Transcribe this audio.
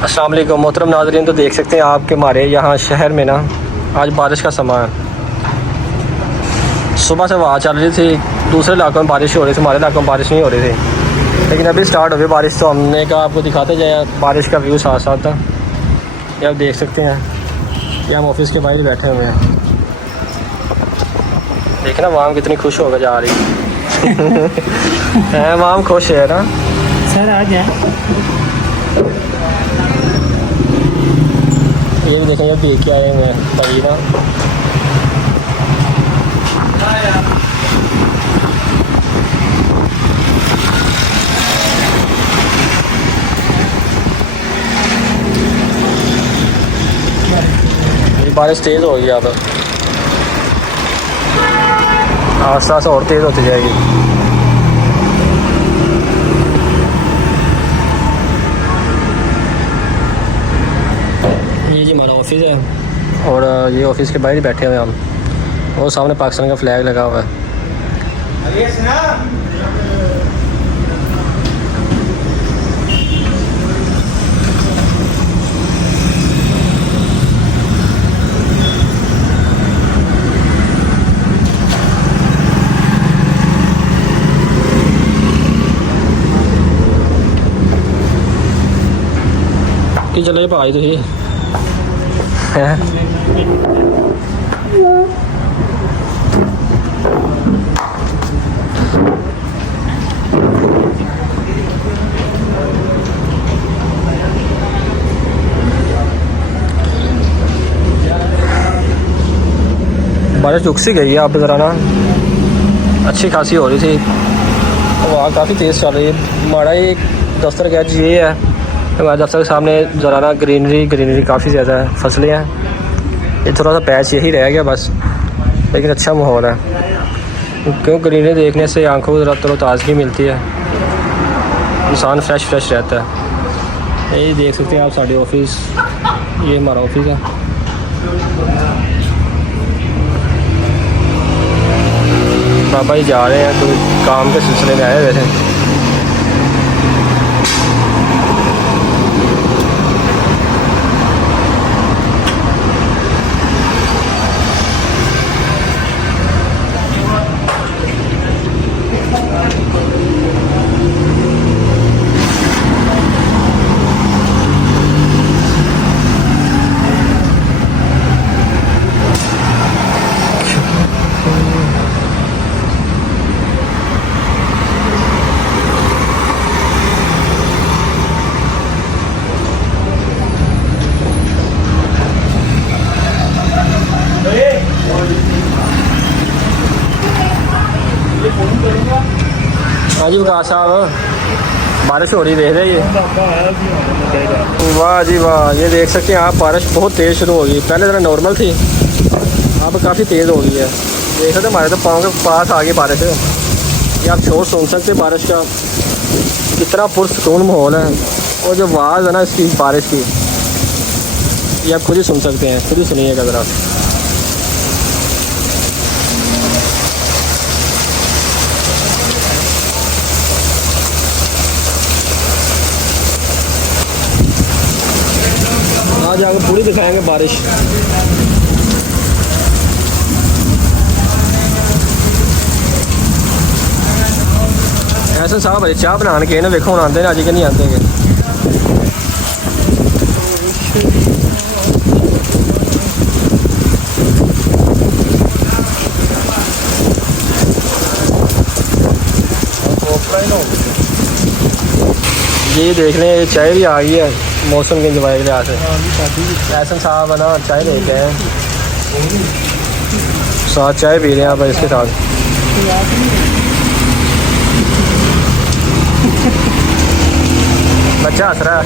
अस्सलाम वालेकुम मोहतरम नाज़रीन। तो देख सकते हैं आपके हमारे यहाँ शहर में ना आज बारिश का समय है। सुबह से हवा चल रही थी, दूसरे इलाकों में बारिश हो रही थी, हमारे इलाकों में बारिश नहीं हो रही थी, लेकिन अभी स्टार्ट हो गई बारिश। तो हमने कहा आपको दिखाते जाए बारिश का व्यू साथ साथ था। ये आप देख सकते हैं कि हम ऑफिस के बाहर बैठे हुए हैं। देखना वाम कितनी खुश होकर जा रही है। वाम खुश है ना सर आ गया। ये भी देखें, जब देख के आए हुए हैं भाई ना। ये बारिश तेज़ हो गई अब, आस्ते आस्ते और तेज़ होती जाएगी। ये जी हमारा ऑफिस है और ये ऑफिस के बाहर ही बैठे हुए हैं हम, और सामने पाकिस्तान का फ्लैग लगा हुआ है। कि चले भाई तुझे बारिश रुक सी गई है अब ज़रा ना, अच्छी खासी हो रही थी। हवा काफ़ी तेज़ चल रही है। हमारा एक दफ्तर का ये है, हमारे दफ्तर के सामने ज़रा ना ग्रीनरी काफ़ी ज़्यादा है, फसलें हैं। ये थोड़ा सा पैच यही रह गया बस, लेकिन अच्छा माहौल है क्यों ग्रीनरी देखने से आंखों को ज़रा तरोताज़गी मिलती है, इंसान फ्रेश रहता है। यही देख सकते हैं आप साढ़े ऑफिस, ये हमारा ऑफिस है। बाबा जी जा रहे हैं तो काम के सिलसिले में आए हुए थे। हाँ जी विकास साहब, बारिश हो रही देख रहे ये। वाह जी वाह, ये देख सकते हैं आप, बारिश बहुत तेज़ शुरू हो गई। पहले ज़रा नॉर्मल थी, अब काफ़ी तेज़ हो गई है। देख सकते हमारे तो पाँव के पास आ गई बारिश। ये आप शोर सुन सकते हैं बारिश का, कितना पुरसकून माहौल है। और जो आवाज़ है ना इसकी बारिश की, ये आप खुद ही सुन सकते हैं, खुद ही सुनिएगा ज़रा। आज आगे पूरी दिखाएंगे बारिश। ऐसा साहब भाई चाह बना के ना देखो हम आते हैं अज के नहीं आते हैं। ये देख रहे हैं चाय भी आ गई है मौसम के इंजॉय के लिहाज से। ऐसा साहब है ना, चाय लेते हैं साथ, चाय पी रहे हैं आप इसके साथ। बच्चा हंस रहा है।